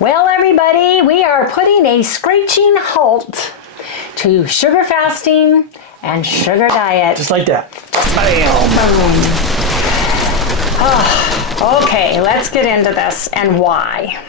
Well, everybody, we are putting a screeching halt to sugar fasting and sugar diet. Just like that. Oh, okay, let's get into this and why.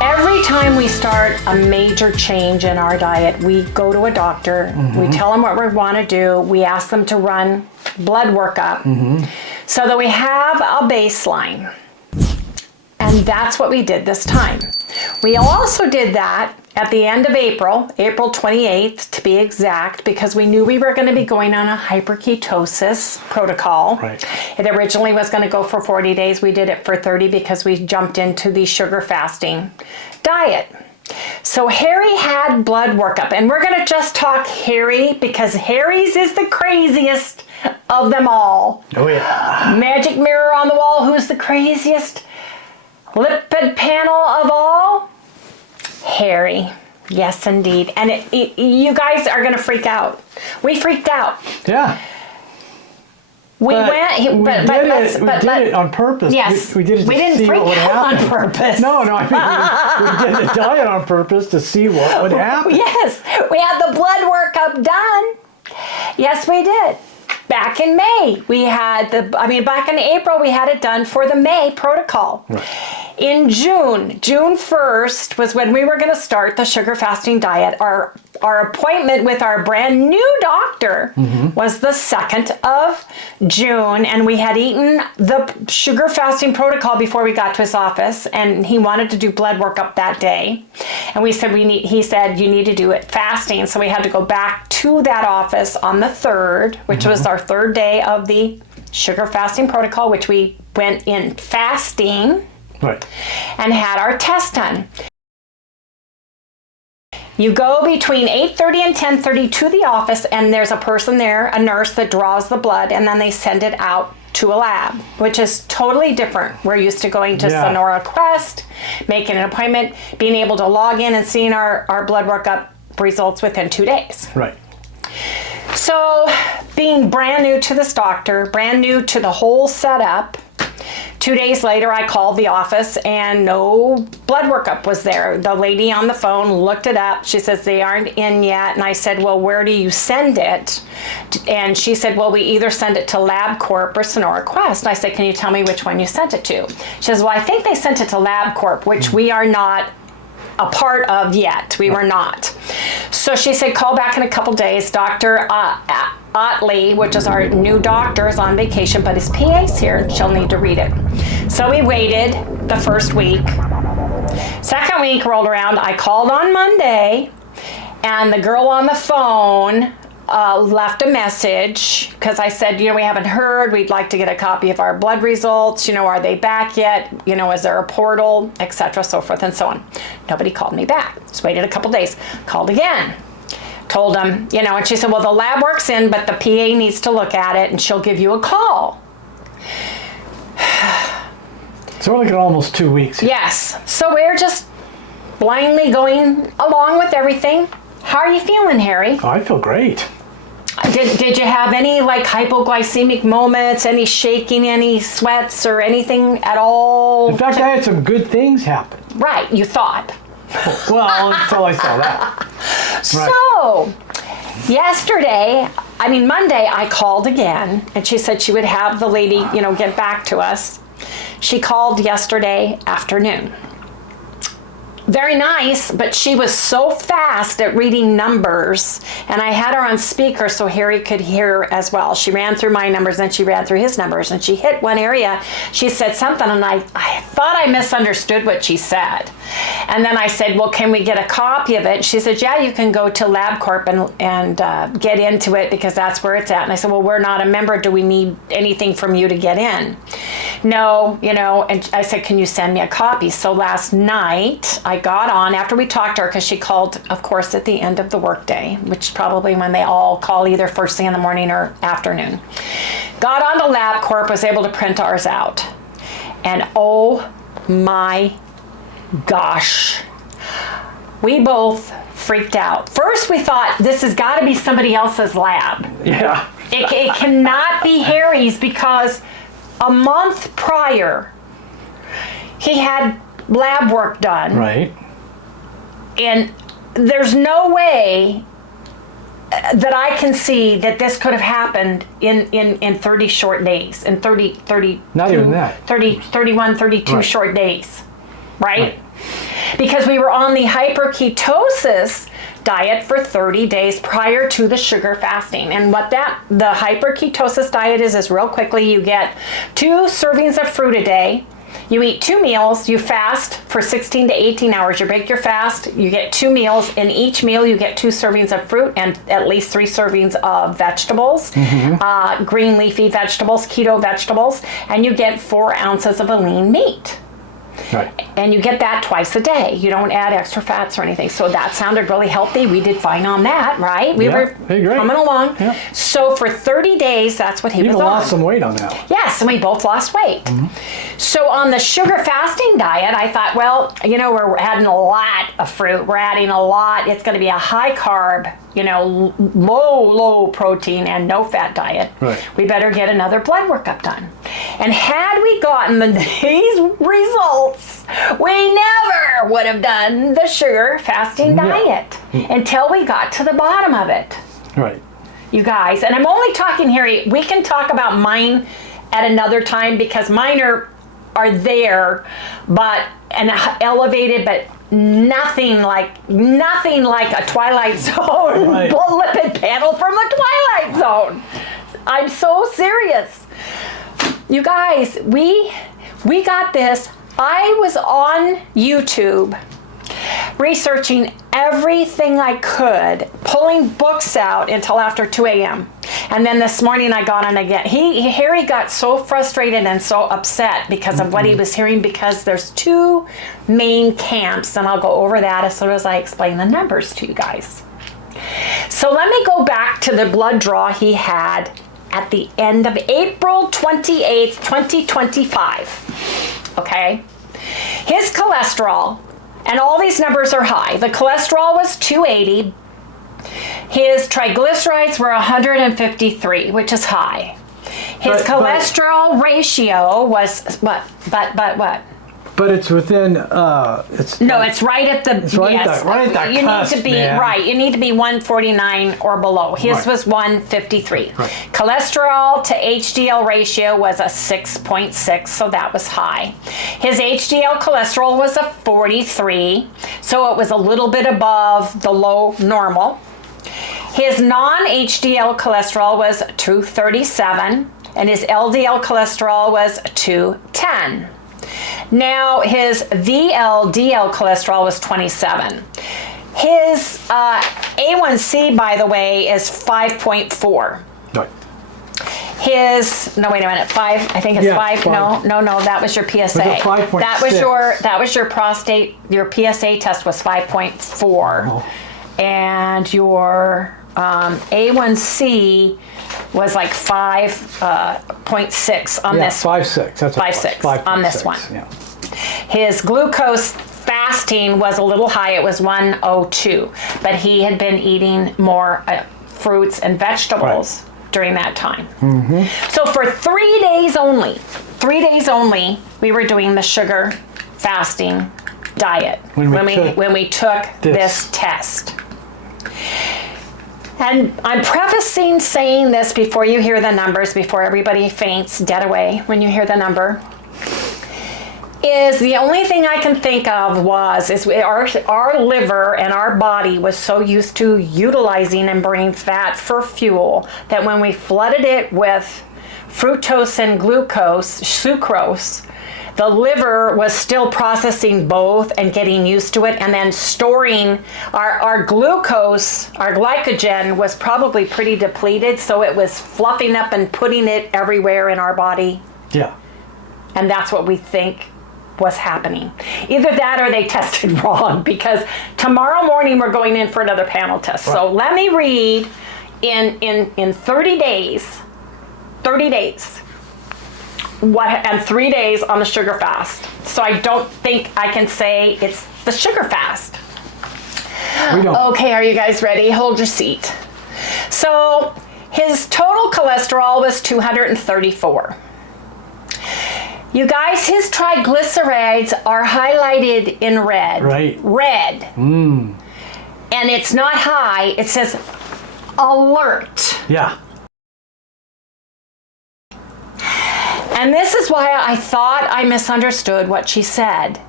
Every time we start a major change in our diet, we go to a doctor, we tell them what we want to do, we ask them to run blood workup so that we have a baseline. And that's what we did this time. We also did that at the end of April 28th to be exact, because we knew we were going to be going on a hyperketosis protocol. Right. It originally was going to go for 40 days. We did it for 30 because we jumped into the sugar fasting diet. So Harry had blood workup, and we're going to just talk Harry because Harry's is the craziest of them all. Oh yeah. Magic mirror on the wall, who's the craziest? Lipid panel of all? Harry. Yes, indeed. And you guys are going to freak out. We freaked out. Yeah. We did it on purpose. Yes. We did it to didn't see freak what would out happen. on purpose. No, I mean, we did the diet on purpose to see what would happen. Yes. We had the blood workup done. Yes, we did. Back in May, back in April, we had it done for the May protocol. Right. In June 1st was when we were going to start the sugar fasting diet. Our appointment with our brand new doctor was the 2nd of June, and we had eaten the sugar fasting protocol before we got to his office, and he wanted to do blood work up that day. And we said he said you need to do it fasting, so we had to go back to that office on the 3rd, which was our 3rd day of the sugar fasting protocol, which we went in fasting. Right. And had our test done. You go between 8:30 and 10:30 to the office, and there's a person there, a nurse, that draws the blood, and then they send it out to a lab, which is totally different. We're used to going to Sonora Quest, making an appointment, being able to log in and seeing our blood workup results within 2 days. Right. So, being brand new to this doctor, brand new to the whole setup, 2 days later, I called the office and no blood workup was there. The lady on the phone looked it up. She says they aren't in yet. And I said, well, where do you send it? And she said, well, we either send it to LabCorp or Sonora Quest. I said, can you tell me which one you sent it to? She says, well, I think they sent it to LabCorp, which we are not a part of yet. We were not. So she said, call back in a couple days. Dr. Otley, which is our new doctor, is on vacation, but his PA's here and she'll need to read it. So we waited the first week. Second week rolled around. I called on Monday, and the girl on the phone left a message because I said, we haven't heard. We'd like to get a copy of our blood results. Are they back yet? Is there a portal, etc., so forth and so on. Nobody called me back. Just waited a couple days. Called again. Told them, and she said, well, the lab work's in, but the PA needs to look at it and she'll give you a call. So we're looking at almost 2 weeks. Yes. So we're just blindly going along with everything. How are you feeling, Harry? Oh, I feel great. Did you have any hypoglycemic moments, any shaking, any sweats or anything at all? In fact, I had some good things happen. Right, you thought. Well, until I saw that. Right. So, Monday, I called again, and she said she would have the lady, get back to us. She called yesterday afternoon. Very nice, but she was so fast at reading numbers, and I had her on speaker so Harry could hear as well. She ran through my numbers, and she ran through his numbers, and she hit one area. She said something, and I thought I misunderstood what she said. And then I said, well, can we get a copy of it? She said, yeah, you can go to LabCorp and get into it because that's where it's at. And I said, well, we're not a member. Do we need anything from you to get in? No, and I said, can you send me a copy? So last night, I got on after we talked to her because she called, of course, at the end of the workday, which is probably when they all call either first thing in the morning or afternoon. Got on to LabCorp, was able to print ours out. And oh my gosh, we both freaked out. First, we thought this has got to be somebody else's lab. Yeah. It cannot be Harry's, because a month prior, he had lab work done. Right. And there's no way that I can see that this could have happened in 30 short days, in 30, Not even that. 30, 31, 32 Right. short days, right? Because we were on the hyperketosis diet for 30 days prior to the sugar fasting. And what the hyperketosis diet is real quickly, you get 2 servings of fruit a day. You eat 2 meals, you fast for 16 to 18 hours. You break your fast, you get 2 meals. In each meal, you get 2 servings of fruit and at least 3 servings of vegetables, green leafy vegetables, keto vegetables, and you get 4 ounces of a lean meat. Right. And you get that twice a day. You don't add extra fats or anything. So that sounded really healthy. We did fine on that, right? We were coming along. Yeah. So for 30 days, that's what he was on. You lost some weight on that one. Yes, and we both lost weight. So on the sugar fasting diet, I thought, well, we're adding a lot of fruit. We're adding a lot. It's going to be a high carb, low protein and no fat diet. Right. We better get another blood workup done. And had we gotten these results, we never would have done the sugar fasting diet until we got to the bottom of it. Right. You guys, and I'm only talking, Harry, we can talk about mine at another time, because mine are there, and elevated, but nothing like a Twilight Zone lipid panel from the Twilight Zone. I'm so serious. You guys, we got this. I was on YouTube researching everything I could, pulling books out until after 2 a.m. And then this morning I got on again. Harry got so frustrated and so upset because of what he was hearing, because there's 2 main camps, and I'll go over that as soon as I explain the numbers to you guys. So let me go back to the blood draw he had at the end of April 28th, 2025. Okay? His cholesterol, and all these numbers are high. The cholesterol was 280. His triglycerides were 153, which is high. His cholesterol ratio was what? But it's within. It's right at the. It's right at that you cusp, need to be man. right. You need to be 149 or below. His was 153. Right. Cholesterol to HDL ratio was a 6.6, so that was high. His HDL cholesterol was a 43, so it was a little bit above the low normal. His non-HDL cholesterol was 237, and his LDL cholesterol was 210. Now, his VLDL cholesterol was 27. His A1C, by the way, is 5.4. Right. No, wait a minute, 5, I think it's 5. No, that was your PSA. That was your prostate, your PSA test was 5.4. And your A1C was like 5.6 on this. 5.6. That's 5.6 on this one. Yeah. His glucose fasting was a little high. It was 102, but he had been eating more fruits and vegetables during that time. So for 3 days only, we were doing the sugar fasting diet when we took this test. And I'm prefacing saying this before you hear the numbers, before everybody faints dead away when you hear the number, is the only thing I can think of is our liver and our body was so used to utilizing and burning fat for fuel that when we flooded it with fructose and glucose, sucrose, the liver was still processing both and getting used to it, and then storing our glucose, our glycogen was probably pretty depleted, so it was fluffing up and putting it everywhere in our body. Yeah. And that's what we think was happening. Either that or they tested wrong, because tomorrow morning we're going in for another panel test. Right. So let me read in 30 days, and 3 days on the sugar fast. So I don't think I can say it's the sugar fast. We don't. Okay, are you guys ready? Hold your seat. So his total cholesterol was 234. You guys, his triglycerides are highlighted in red. Right. Red. And it's not high. It says alert. Yeah. And this is why I thought I misunderstood what she said.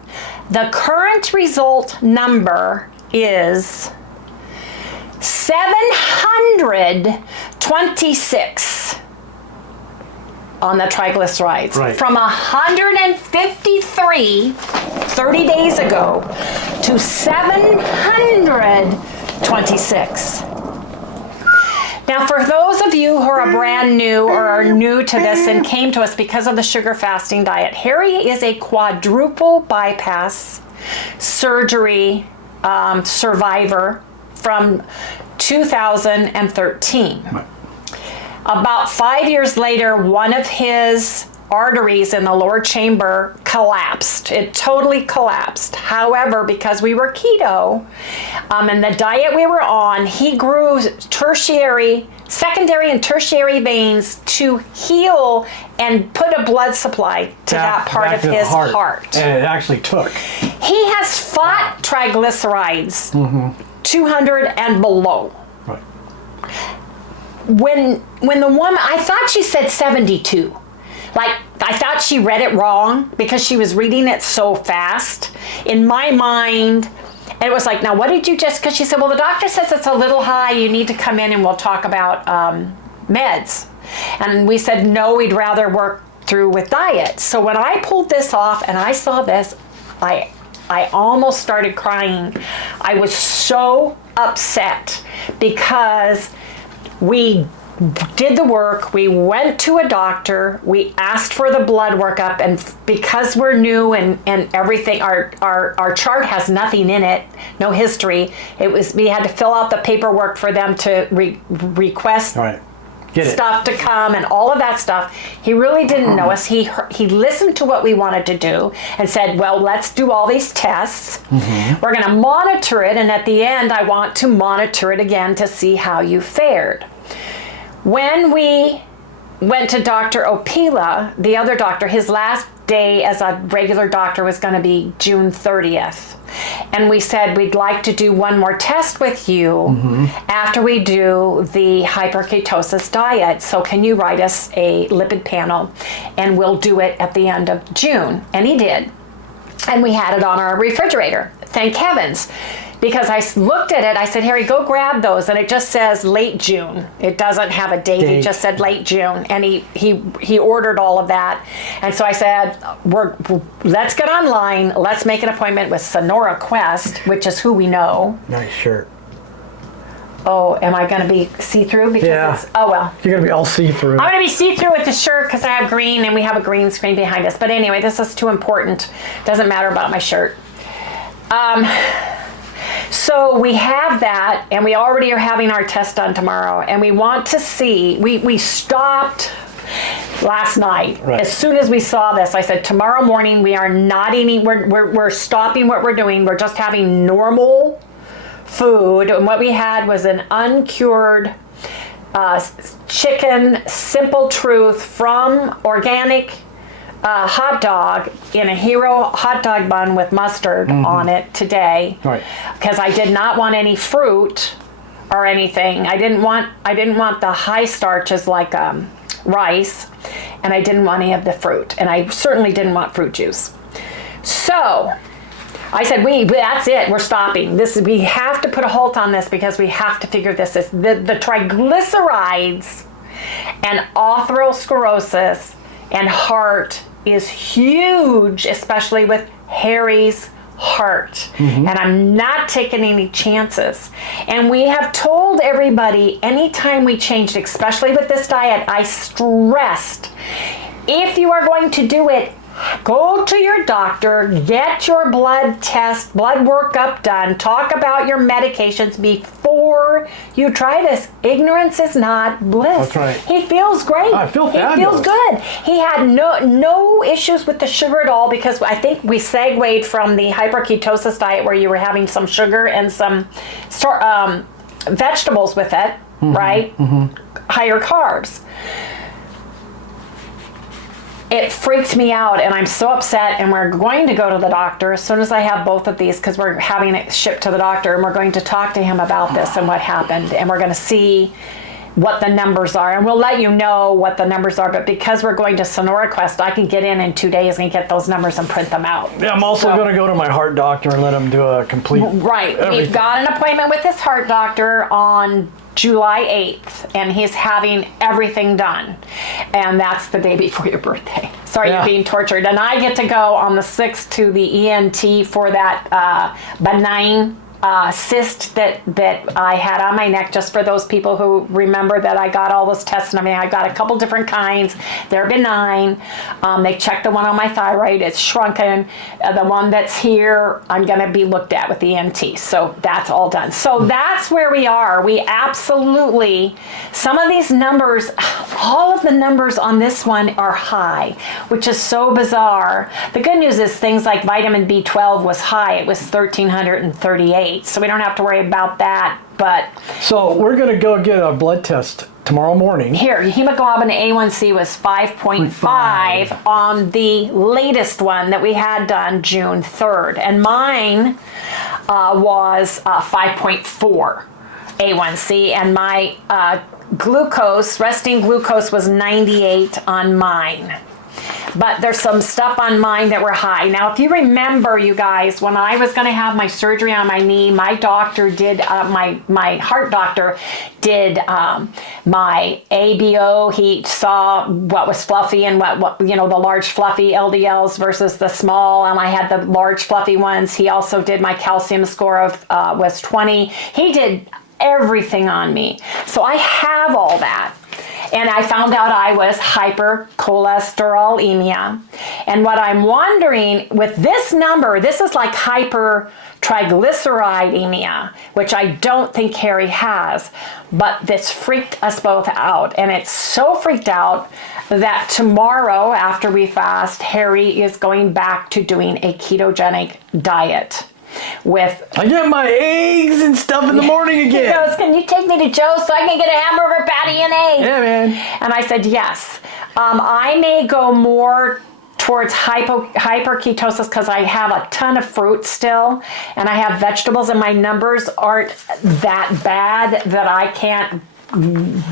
The current result number is 726 on the triglycerides. Right. From 153 30 days ago to 726. Now, for those of you who are brand new or are new to this and came to us because of the sugar fasting diet, Harry is a quadruple bypass surgery survivor from 2013. Right. About 5 years later, one of his arteries in the lower chamber collapsed. It totally collapsed. However, because we were keto and the diet we were on, he grew secondary and tertiary veins to heal and put a blood supply to that part of his heart. And it actually took. He has fought triglycerides 200 and below. Right. When the woman, I thought she said 72. Like, I thought she read it wrong because she was reading it so fast. In my mind, it was like, now what did you just, because she said, well, the doctor says it's a little high. You need to come in and we'll talk about meds. And we said, no, we'd rather work through with diet. So when I pulled this off and I saw this, I almost started crying. I was so upset because we did the work, we went to a doctor, we asked for the blood workup, and because we're new and everything, our chart has nothing in it, no history. We had to fill out the paperwork for them to request stuff to come and all of that stuff. He really didn't know us. He listened to what we wanted to do and said, well, let's do all these tests. We're going to monitor it, and at the end, I want to monitor it again to see how you fared. When we went to Dr. Opila, the other doctor, his last day as a regular doctor was going to be June 30th. And we said, we'd like to do one more test with you after we do the hyperketosis diet. So can you write us a lipid panel? And we'll do it at the end of June. And he did. And we had it on our refrigerator. Thank heavens. Because I looked at it, I said, Harry, go grab those. And it just says late June. It doesn't have a date. It just said late June. And he ordered all of that. And so I said, let's get online. Let's make an appointment with Sonora Quest, which is who we know. Nice shirt. Oh, am I going to be see-through? Because it's, oh, well. You're going to be all see-through. I'm going to be see-through with the shirt because I have green and we have a green screen behind us. But anyway, this is too important. Doesn't matter about my shirt. So we have that, and we already are having our test done tomorrow, and we want to see, we stopped last night. Right. As soon as we saw this, I said, tomorrow morning we are not eating, we're stopping what we're doing. We're just having normal food, and what we had was an uncured chicken Simple Truth from organic hot dog in a Hero hot dog bun with mustard on it today, because I did not want any fruit or anything. I didn't want the high starches like rice, and I didn't want any of the fruit, and I certainly didn't want fruit juice. So I said, that's it, we're stopping this. We have to put a halt on this because we have to figure this is the triglycerides and atherosclerosis and heart is huge, especially with Harry's heart. And I'm not taking any chances. And we have told everybody anytime we changed, especially with this diet, I stressed, if you are going to do it, Go to your doctor, get your blood test, blood workup done, talk about your medications before you try this. Ignorance is not bliss. That's right. He feels great. I feel fabulous. He feels good. He had no issues with the sugar at all, because I think we segued from the hyperketosis diet where you were having some sugar and some vegetables with it, right? Higher carbs. It freaked me out, and I'm so upset, and we're going to go to the doctor as soon as I have both of these, because we're having it shipped to the doctor, and we're going to talk to him about this and what happened, and we're going to see what the numbers are, and we'll let you know what the numbers are. But because we're going to Sonora Quest, I can get in 2 days and get those numbers and print them out. Yeah, I'm also going to go to my heart doctor and let him do a complete everything. We've got an appointment with this heart doctor on July 8th, and he's having everything done, and that's the day before your birthday. Sorry, You're being tortured. And I get to go on the 6th to the ENT for that benign cyst that I had on my neck. Just for those people who remember that I got all those tests and everything, I got a couple different kinds. They're benign. They checked the one on my thyroid. It's shrunken. The one that's here, I'm going to be looked at with the ENT. So that's all done. So that's where we are. We absolutely, some of these numbers, all of the numbers on this one are high, which is so bizarre. The good news is things like vitamin B12 was high. It was 1,338. So we don't have to worry about that. But so we're going to go get a blood test tomorrow morning. Here, hemoglobin A1C was 5.5 on the latest one that we had done June 3rd. And mine was 5.4 A1C. And my glucose, resting glucose, was 98 on mine. But there's some stuff on mine that were high. Now, if you remember, you guys, when I was going to have my surgery on my knee, my doctor did, my heart doctor did my ABO. He saw what was fluffy and what the large fluffy LDLs versus the small. And I had the large fluffy ones. He also did my calcium score of was 20. He did everything on me. So I have all that. And I found out I was hypercholesterolemia. And what I'm wondering with this number, this is like hypertriglyceridemia, which I don't think Harry has. But this freaked us both out. And it's so freaked out that tomorrow, after we fast, Harry is going back to doing a ketogenic diet. I get my eggs and stuff in the morning again. He goes, can you take me to Joe's so I can get a hamburger patty and eggs? Yeah, man. And I said, yes. I may go more towards hyperketosis because I have a ton of fruit still, and I have vegetables, and my numbers aren't that bad that I can't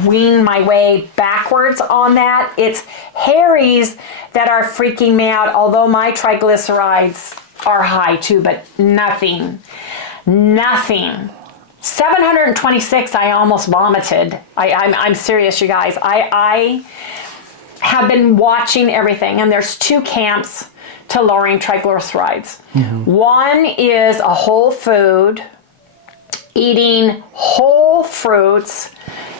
wean my way backwards on that. It's Harry's that are freaking me out, although my triglycerides are high too, but nothing. 726, I almost vomited. I'm serious, you guys. I have been watching everything, and there's two camps to lowering triglycerides. One is a whole food, eating whole fruits,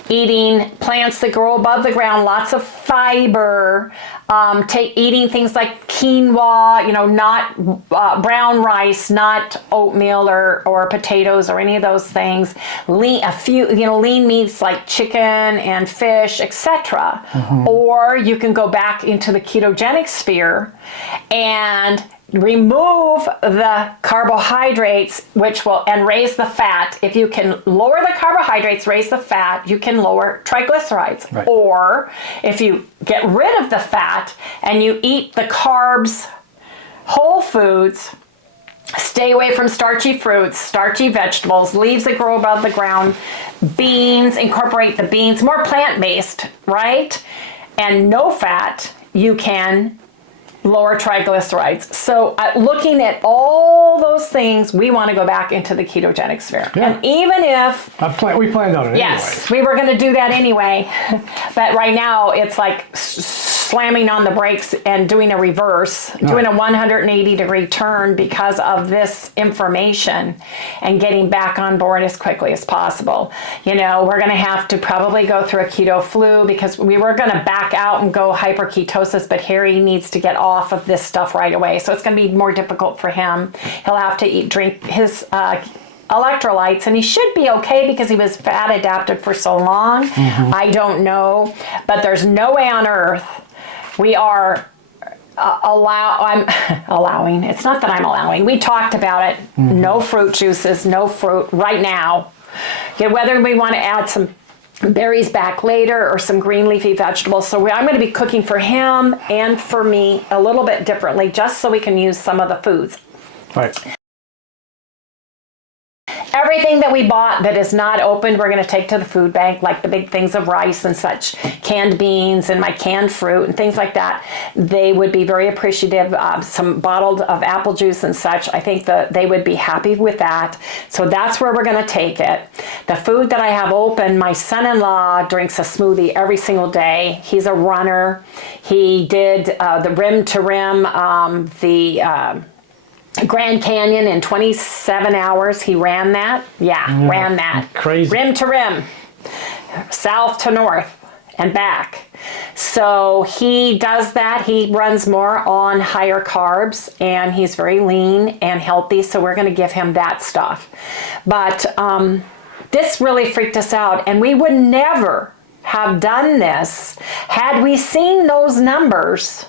eating plants that grow above the ground, lots of fiber, eating things like quinoa, not brown rice, not oatmeal or potatoes or any of those things. Lean meats like chicken and fish, etc. Or you can go back into the ketogenic sphere and remove the carbohydrates, and raise the fat. If you can lower the carbohydrates, raise the fat, you can lower triglycerides. Right. Or if you get rid of the fat and you eat the carbs, whole foods, stay away from starchy fruits, starchy vegetables, leaves that grow above the ground, beans, incorporate the beans, more plant-based, right? And no fat, you can lower triglycerides. So looking at all those things, we want to go back into the ketogenic sphere. Yeah. And even if... we planned on it yes, anyway. We were going to do that anyway. But right now, it's like slamming on the brakes and doing a reverse, doing a 180-degree turn because of this information and getting back on board as quickly as possible. You know, we're going to have to probably go through a keto flu because we were going to back out and go hyperketosis, but Harry needs to get off of this stuff right away. So it's going to be more difficult for him. He'll have to drink his electrolytes, and he should be okay because he was fat adapted for so long. I don't know, but there's no way on earth we are I'm allowing. It's not that I'm allowing. We talked about it. No fruit juices, no fruit right now. Okay, whether we want to add some berries back later or some green leafy vegetables. So I'm going to be cooking for him and for me a little bit differently just so we can use some of the foods. Right. Everything that we bought that is not opened, we're going to take to the food bank, like the big things of rice and such, canned beans and my canned fruit and things like that. They would be very appreciative. Some bottled of apple juice and such. I think that they would be happy with that. So that's where we're going to take it. The food that I have open, my son-in-law drinks a smoothie every single day. He's a runner. He did the rim to rim, Grand Canyon in 27 hours. He ran that. Yeah, ran that. Crazy. Rim to rim, south to north and back. So he does that. He runs more on higher carbs and he's very lean and healthy. So we're going to give him that stuff. But this really freaked us out, and we would never have done this had we seen those numbers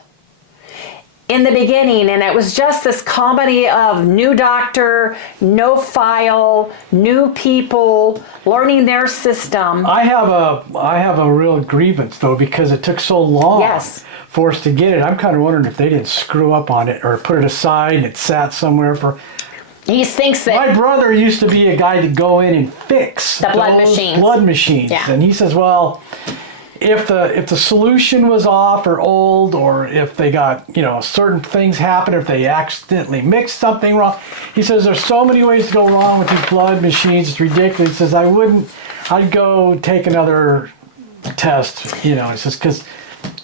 in the beginning. And it was just this comedy of new doctor, no file, new people, learning their system. I have a real grievance though, because it took so long for us to get it. I'm kind of wondering if they didn't screw up on it or put it aside and it sat somewhere for... He thinks that... My brother used to be a guy to go in and fix the blood machines. Blood machines. Yeah. And he says, well, if the solution was off or old, or if they got, certain things happen, if they accidentally mixed something wrong, he says there's so many ways to go wrong with these blood machines. It's ridiculous. He says I'd go take another test. He says, because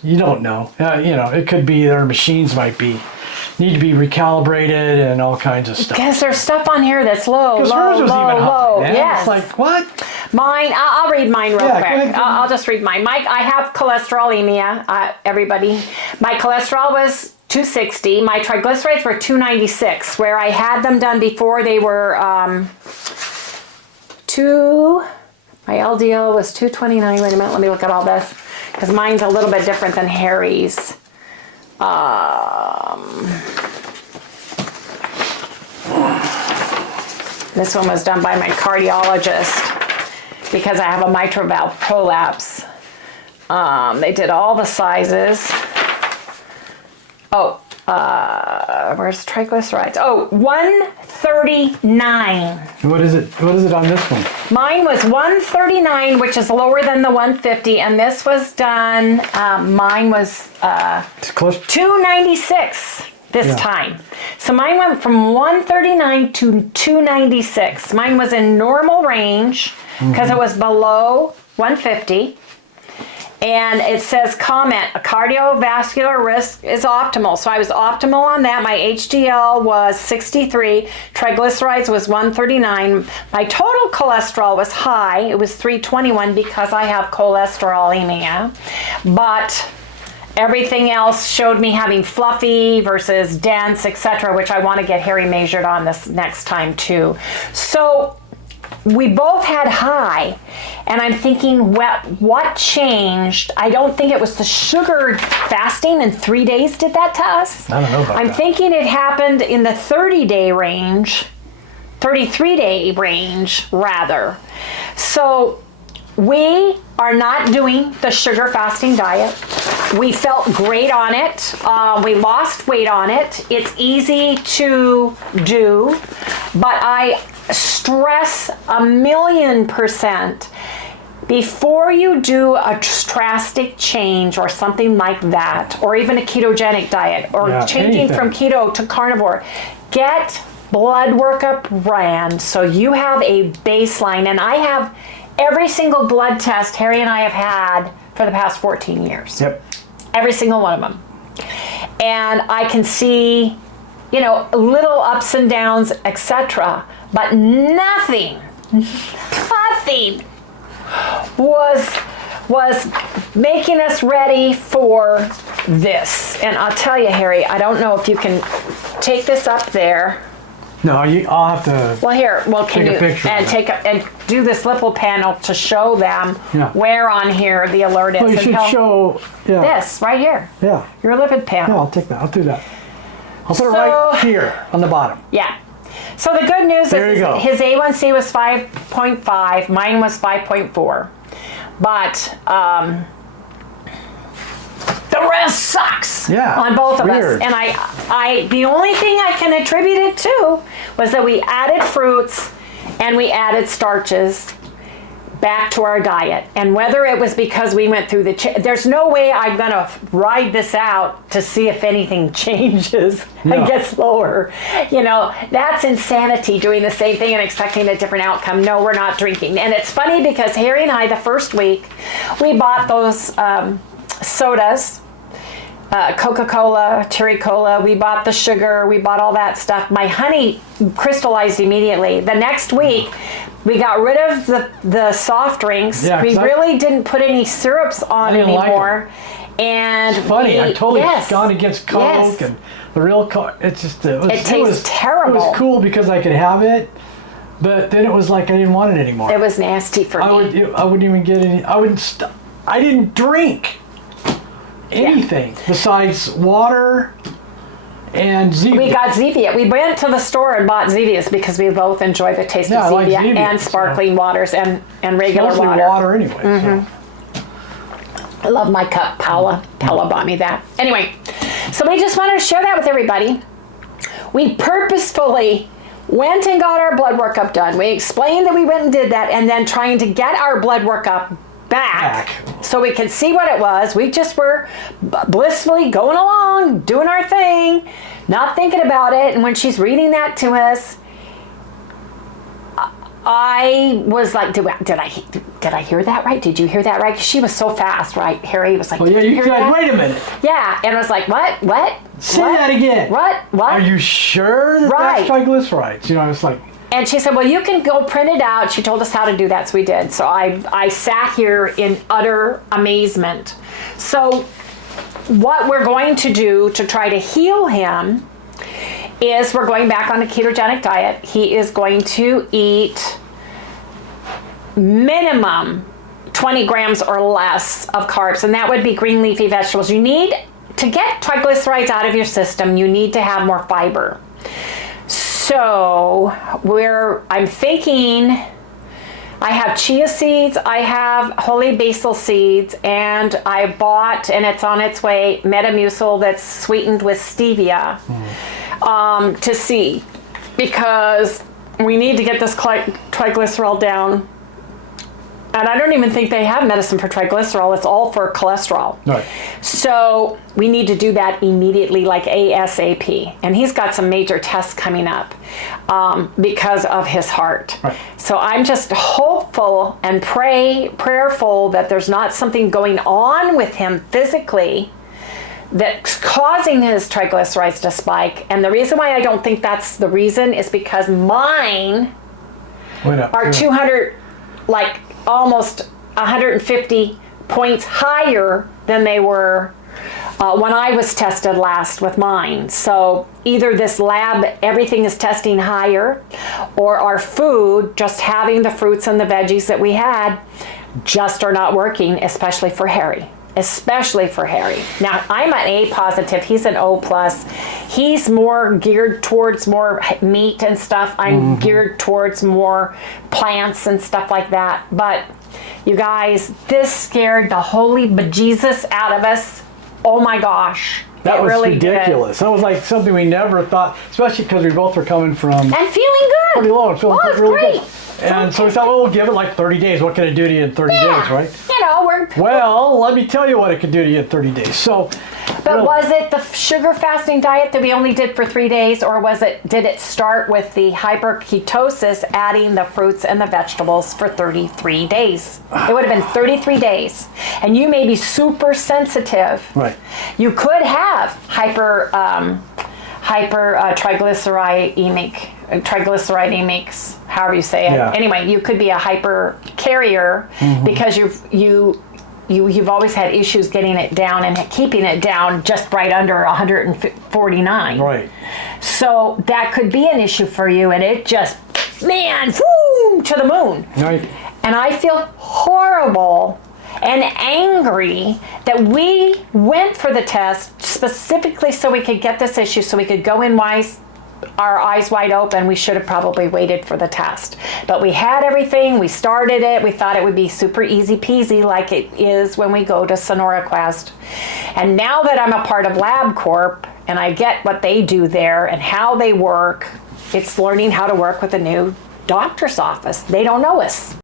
you don't know. It could be their machines need to be recalibrated and all kinds of stuff. Because there's stuff on here that's low, hers was even high, man. Yes. It's like, what? Mine, I'll read mine real quick. Go ahead. I'll just read mine. Mike, I have cholesterolemia, everybody. My cholesterol was 260. My triglycerides were 296. Where I had them done before, they were my LDL was 229. Wait a minute, let me look at all this. Because mine's a little bit different than Harry's. This one was done by my cardiologist because I have a mitral valve prolapse. They did all the sizes. Where's triglycerides? 139. What is it on this one? Mine was 139, which is lower than the 150, and this was done, mine was 296 this time. So mine went from 139 to 296. Mine was in normal range because it was below 150. And it says, comment, a cardiovascular risk is optimal. So I was optimal on that. My HDL was 63. Triglycerides was 139. My total cholesterol was high. It was 321 because I have cholesterolemia. But everything else showed me having fluffy versus dense, etc., which I want to get Harry measured on this next time too. So we both had high, and I'm thinking, what changed? I don't think it was the sugar fasting in 3 days did that to us. I don't know about that. I'm thinking it happened in the 30-day range, 33-day range, rather. So we are not doing the sugar fasting diet. We felt great on it. We lost weight on it. It's easy to do, but I stress 1,000,000%, before you do a drastic change or something like that, or even a ketogenic diet, or changing from keto to carnivore, get blood workup ran so you have a baseline. And I have every single blood test Harry and I have had for the past 14 years. Yep. Every single one of them. And I can see, you know, little ups and downs, etc. But nothing was making us ready for this. And I'll tell you, Harry, I don't know if you can take this up there. No, I'll have to. Well, here, can take you a picture and do this little panel to show them where on here the alert is. Well, you should show this right here. Yeah. Your lipid panel. Yeah, I'll take that. I'll do that. I'll put it right here on the bottom. Yeah. So the good news is his A1C was 5.5. Mine was 5.4. But the rest sucks on both of us. And I the only thing I can attribute it to was that we added fruits and we added starches back to our diet. And whether it was because we went through there's no way I'm going to ride this out to see if anything changes and gets lower. You know, that's insanity, doing the same thing and expecting a different outcome. No, we're not drinking. And it's funny because Harry and I, the first week, we bought those sodas, Coca-Cola, Cherry Cola. We bought the sugar. We bought all that stuff. My honey crystallized immediately. The next week, we got rid of the soft drinks. Yeah, we really didn't put any syrups on anymore. And it's funny. I totally gone against Coke and the real Coke. It's just it tastes terrible. It was cool because I could have it, but then it was like I didn't want it anymore. It was nasty for me. I wouldn't even get any. I didn't drink anything besides water and Zevia. We got Zevia. We went to the store and bought Zevias because we both enjoy the taste of Zevia, like Zevia and sparkling waters and regular mostly water anyway. I love my cup. Paula bought me that. Anyway, so we just wanted to share that with everybody. We purposefully went and got our blood workup done. We explained that we went and did that, and then trying to get our blood workup back so we could see what it was. We just were blissfully going along, doing our thing, not thinking about it. And when she's reading that to us, I was like, did I hear that right? Did you hear that right? 'Cause she was so fast, right? Harry was like, you said, wait a minute. Yeah, and I was like, what? Say that again. What? Are you sure that's triglycerides? You know, I was like. And she said, well, you can go print it out. She told us how to do that, so we did. So I sat here in utter amazement. So what we're going to do to try to heal him is we're going back on a ketogenic diet. He is going to eat minimum 20 grams or less of carbs, and that would be green leafy vegetables. You need to get triglycerides out of your system. You need to have more fiber. So I'm thinking I have chia seeds, I have holy basil seeds, and I bought, and it's on its way, Metamucil that's sweetened with stevia to see, because we need to get this triglycerol down. And I don't even think they have medicine for triglycerol. It's all for cholesterol. Right. So we need to do that immediately, like ASAP. And he's got some major tests coming up because of his heart. Right. So I'm just hopeful and prayerful that there's not something going on with him physically that's causing his triglycerides to spike. And the reason why I don't think that's the reason is because mine are 200, like almost 150 points higher than they were when I was tested last with mine. So either this lab, everything is testing higher, or our food, just having the fruits and the veggies that we had, just are not working, especially for Harry. Now, I'm an A positive. He's an O plus. He's more geared towards more meat and stuff. I'm geared towards more plants and stuff like that. But you guys, this scared the holy bejesus out of us. Oh my gosh. That was really ridiculous. That was like something we never thought, especially because we both were coming from. And feeling good. Pretty low. Feeling really great. Good. And so we thought, well, we'll give it like 30 days. What can it do to you in 30 days, right? You know, Well, let me tell you what it can do to you in 30 days. So But Really. was it the sugar fasting diet that we only did for 3 days, or did it start with the hyperketosis, adding the fruits and the vegetables for 33 days? It would have been 33 days. And you may be super sensitive. Right. You could have triglyceridemics, however you say it. Yeah. Anyway, you could be a hyper carrier because you've always had issues getting it down and keeping it down just right under 149. Right. So that could be an issue for you, and it just, man, whoo, to the moon. Right. And I feel horrible and angry that we went for the test specifically so we could get this issue, so we could go in our eyes wide open. We should have probably waited for the test. But we had everything, we started it, we thought it would be super easy peasy like it is when we go to SonoraQuest. And now that I'm a part of LabCorp and I get what they do there and how they work, it's learning how to work with a new doctor's office. They don't know us.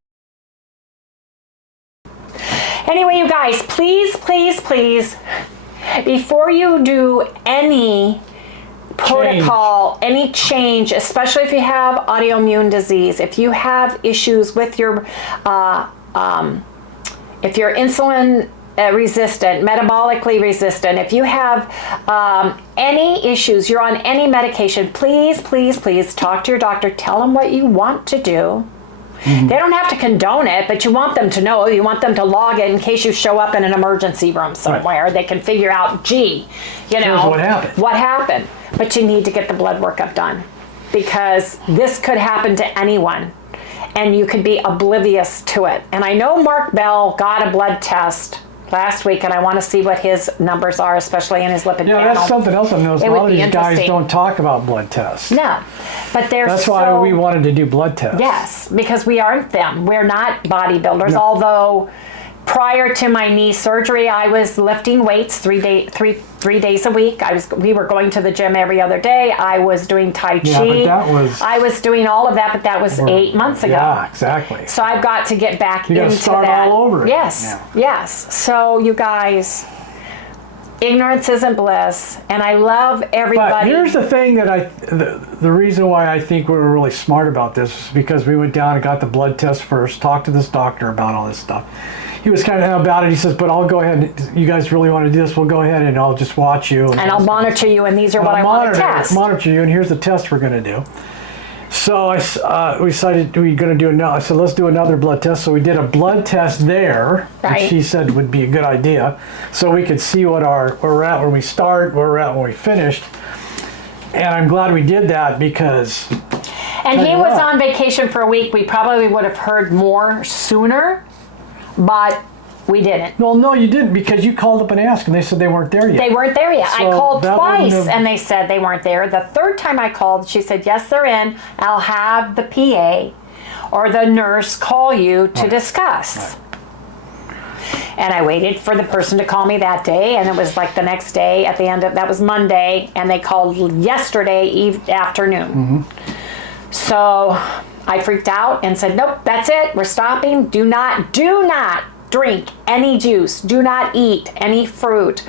Anyway, you guys, please, please, please, before you do any protocol, any change, especially if you have autoimmune disease, if you have issues with your, if you're insulin resistant, metabolically resistant, if you have any issues, you're on any medication, please, please, please talk to your doctor. Tell them what you want to do. They don't have to condone it, but you want them to know. You want them to log it in case you show up in an emergency room somewhere. Right. They can figure out, gee, you know, what happened. But you need to get the blood workup done because this could happen to anyone and you could be oblivious to it. And I know Mark Bell got a blood test last week, and I want to see what his numbers are, especially in his lipid panel. Yeah, that's something else I noticed. A lot of these guys don't talk about blood tests. No, but that's why we wanted to do blood tests. Yes, because we aren't them. We're not bodybuilders, no. Although prior to my knee surgery, I was lifting weights 3 days a week. We were going to the gym every other day. I was doing Tai Chi. Yeah, but I was doing all of that, but that was 8 months ago. Yeah, exactly. So I've got to get back into that. You got to start all over again. Yes, yes. So you guys, ignorance isn't bliss, and I love everybody. But here's the thing that the reason why I think we were really smart about this is because we went down and got the blood test first, talked to this doctor about all this stuff. He was kind of about it. He says, but I'll go ahead. You guys really want to do this? We'll go ahead and I'll just watch you. And I'll monitor you, and these are what I want to test. Monitor you, and here's the test we're going to do. So we decided we were going to do another. I said, let's do another blood test. So we did a blood test there, right, which he said would be a good idea, so we could see what where we're at when we start, where we're at when we finished. And I'm glad we did that because. And he was on vacation for a week. We probably would have heard more sooner, but we didn't. Well, no, you didn't, because you called up and asked, and they said they weren't there yet. They weren't there yet. So I called twice, and they said they weren't there. The third time I called, she said, yes, they're in. I'll have the PA or the nurse call you to discuss. Right. And I waited for the person to call me that day, and it was like the next day at the end of, that was Monday, and they called yesterday afternoon. So I freaked out and said, nope, that's it. We're stopping. Do not drink any juice. Do not eat any fruit.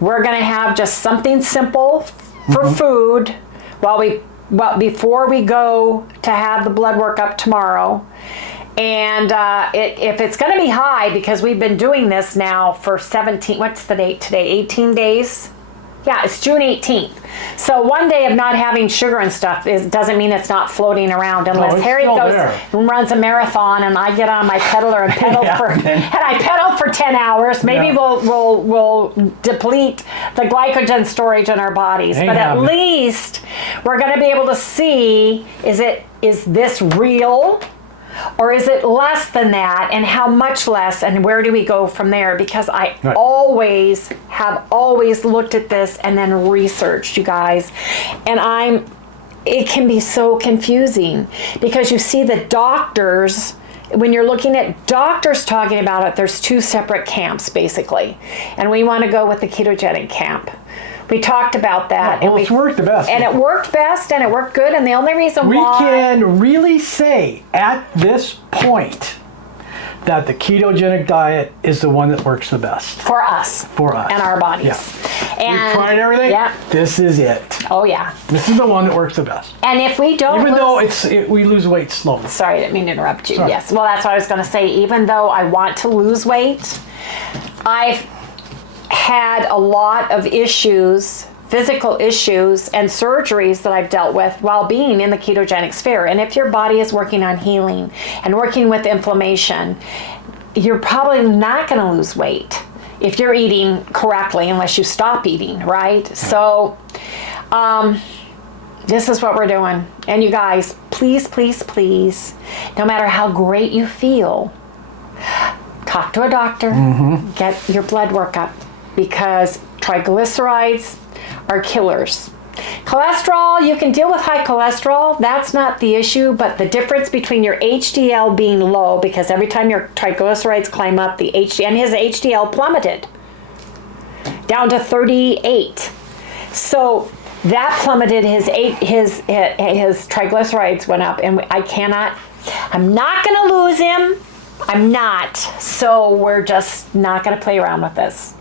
We're going to have just something simple for food before we go to have the blood work up tomorrow. And if it's going to be high, because we've been doing this now for 17, what's the date today? 18 days? Yeah, it's June 18th. So one day of not having sugar and stuff doesn't mean it's not floating around, unless Harry goes and runs a marathon and I get on my pedaler and pedal I pedal for 10 hours. Maybe we'll deplete the glycogen storage in our bodies. But at least we're going to be able to see, is this real? Or is it less than that, and how much less, and where do we go from there? Because I have always looked at this and then researched, you guys. And it can be so confusing because you see the doctors, when you're looking at doctors talking about it, there's two separate camps basically. And we want to go with the ketogenic camp. We talked about that. Well, it's worked the best. And it worked best, and it worked good, and the only reason we can really say at this point that the ketogenic diet is the one that works the best For us. for us And our bodies. Yeah. And We've tried everything. Yeah. This is it. Oh yeah. This is the one that works the best. And if we don't Even though we lose weight slowly. Sorry, I didn't mean to interrupt you. Sorry. Yes. Well, that's what I was going to say. Even though I want to lose weight, I've had a lot of issues, physical issues, and surgeries that I've dealt with while being in the ketogenic sphere. And if your body is working on healing and working with inflammation, you're probably not going to lose weight if you're eating correctly, unless you stop eating, right? So, this is what we're doing. And you guys, please, please, please, no matter how great you feel, talk to a doctor, get your blood work up, because triglycerides are killers. Cholesterol, you can deal with high cholesterol. That's not the issue, but the difference between your HDL being low, because every time your triglycerides climb up, the HDL, and his HDL plummeted down to 38. So that plummeted, his triglycerides went up, and I'm not going to lose him. I'm not. So we're just not going to play around with this.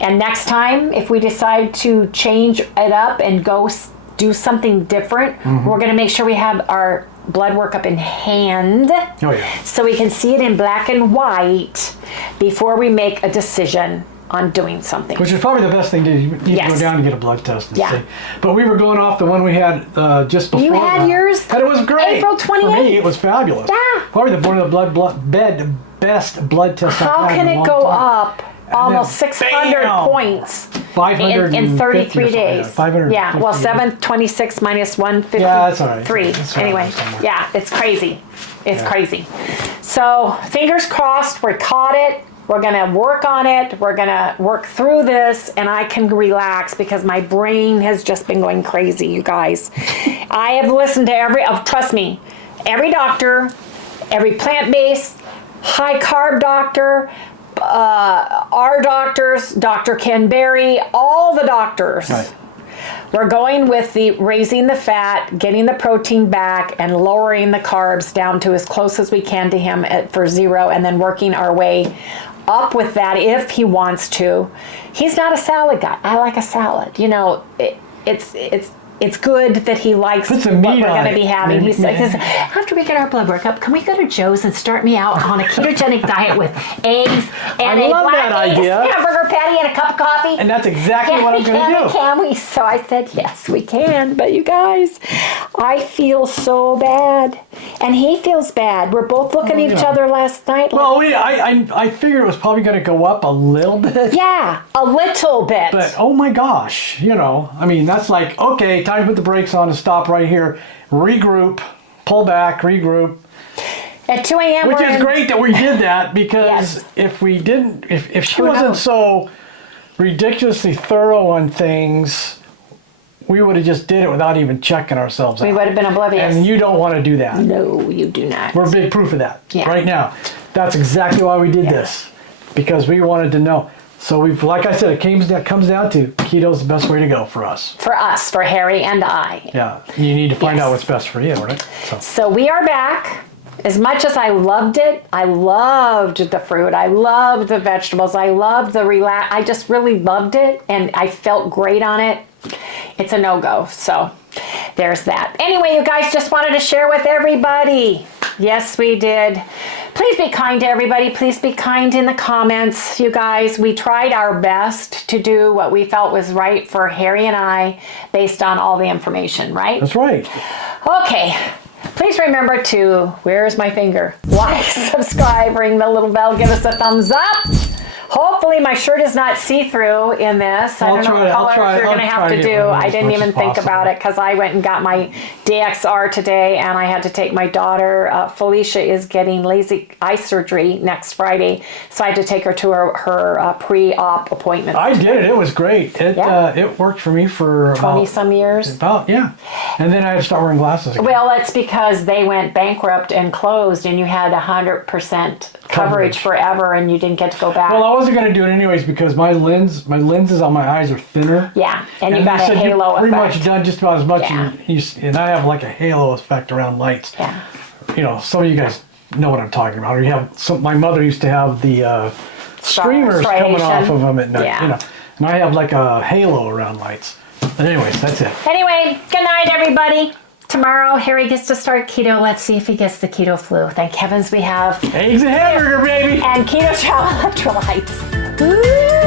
And next time, if we decide to change it up and go do something different, we're going to make sure we have our blood work up in hand. Oh, yeah. So we can see it in black and white before we make a decision on doing something. Which is probably the best thing to do. You need to go down and get a blood test and see. But we were going off the one we had just before. You had yours? And it was great. April 28th? For me, it was fabulous. Yeah. Probably one of the best blood tests How I've had can in a it long go time. up almost 600 bam! points 550 in or 33 something, days? 550. Yeah, well, 726 minus 153. Yeah, that's all right. That's all right, Anyway, somewhere. yeah, it's crazy. It's crazy. So, fingers crossed, we caught it. We're going to work on it. We're going to work through this, and I can relax because my brain has just been going crazy, you guys. I have listened to trust me, every doctor, every plant-based, high-carb doctor, our doctors, Dr. Ken Berry, all the doctors. Right. We're going with the raising the fat, getting the protein back, and lowering the carbs down to as close as we can to him for 0, and then working our way up with that if he wants to. He's not a salad guy. I like a salad. You know, it's good that he likes Put what some we're meat on going to it. be having. He says, Yeah. after we get our blood work up, can we go to Joe's and start me out on a ketogenic diet with eggs and I a love black that eggs, idea. hamburger patty, and a cup of coffee? And that's exactly what I'm going to do. Can we? So I said, yes, we can. But you guys, I feel so bad. And he feels bad. We're both looking at each other last night. Well, I figured it was probably going to go up a little bit. Yeah, a little bit. But oh my gosh, I mean, that's like, okay, time to put the brakes on and stop right here, regroup, pull back, regroup. At 2 a.m. Which is great that we did that, because Yes. if we didn't, if she Who wasn't knows? so ridiculously thorough on things, we would have just did it without even checking ourselves out. We would have been oblivious. And you don't want to do that. No, you do not. We're big proof of that Yeah. right now. That's exactly why we did this, because we wanted to know. So we've, like I said, it comes down to keto's the best way to go for us. For Harry and I. Yeah, you need to find Yes. out what's best for you, right? So we are back. As much as I loved it, I loved the fruit, I loved the vegetables, I loved the I just really loved it, and I felt great on it. It's a no-go, so there's that. Anyway, you guys, just wanted to share with everybody. Yes, we did. Please be kind to everybody. Please be kind in the comments, you guys. We tried our best to do what we felt was right for Harry and I based on all the information, right? That's right. Okay. Please remember to, where's my finger? Like, subscribe, ring the little bell, give us a thumbs up. Hopefully my shirt is not see-through in this. I don't know what colors you're going to have to do. I didn't even think about it because I went and got my DXR today, and I had to take my daughter. Felicia is getting lazy eye surgery next Friday, so I had to take her to her pre-op appointment. I did it. It was great. It worked for me for 20 some years. Yeah. And then I had to start wearing glasses again. Well, it's because they went bankrupt and closed, and you had 100% coverage forever, and you didn't get to go back. Well, I wasn't going to do it anyways because my lenses on my eyes are thinner. Yeah, and you got they a said halo you're pretty effect. much done just about as much. Yeah. And I have like a halo effect around lights. Yeah. Some of you guys know what I'm talking about. Or you have some. My mother used to have the streamers coming off of them at night. Yeah. You know, and I have like a halo around lights. But anyways, that's it. Anyway, good night, everybody. Tomorrow, Harry gets to start keto. Let's see if he gets the keto flu. Thank heavens we have Eggs and hamburger, baby. and Keto CHOW electrolytes. Woo!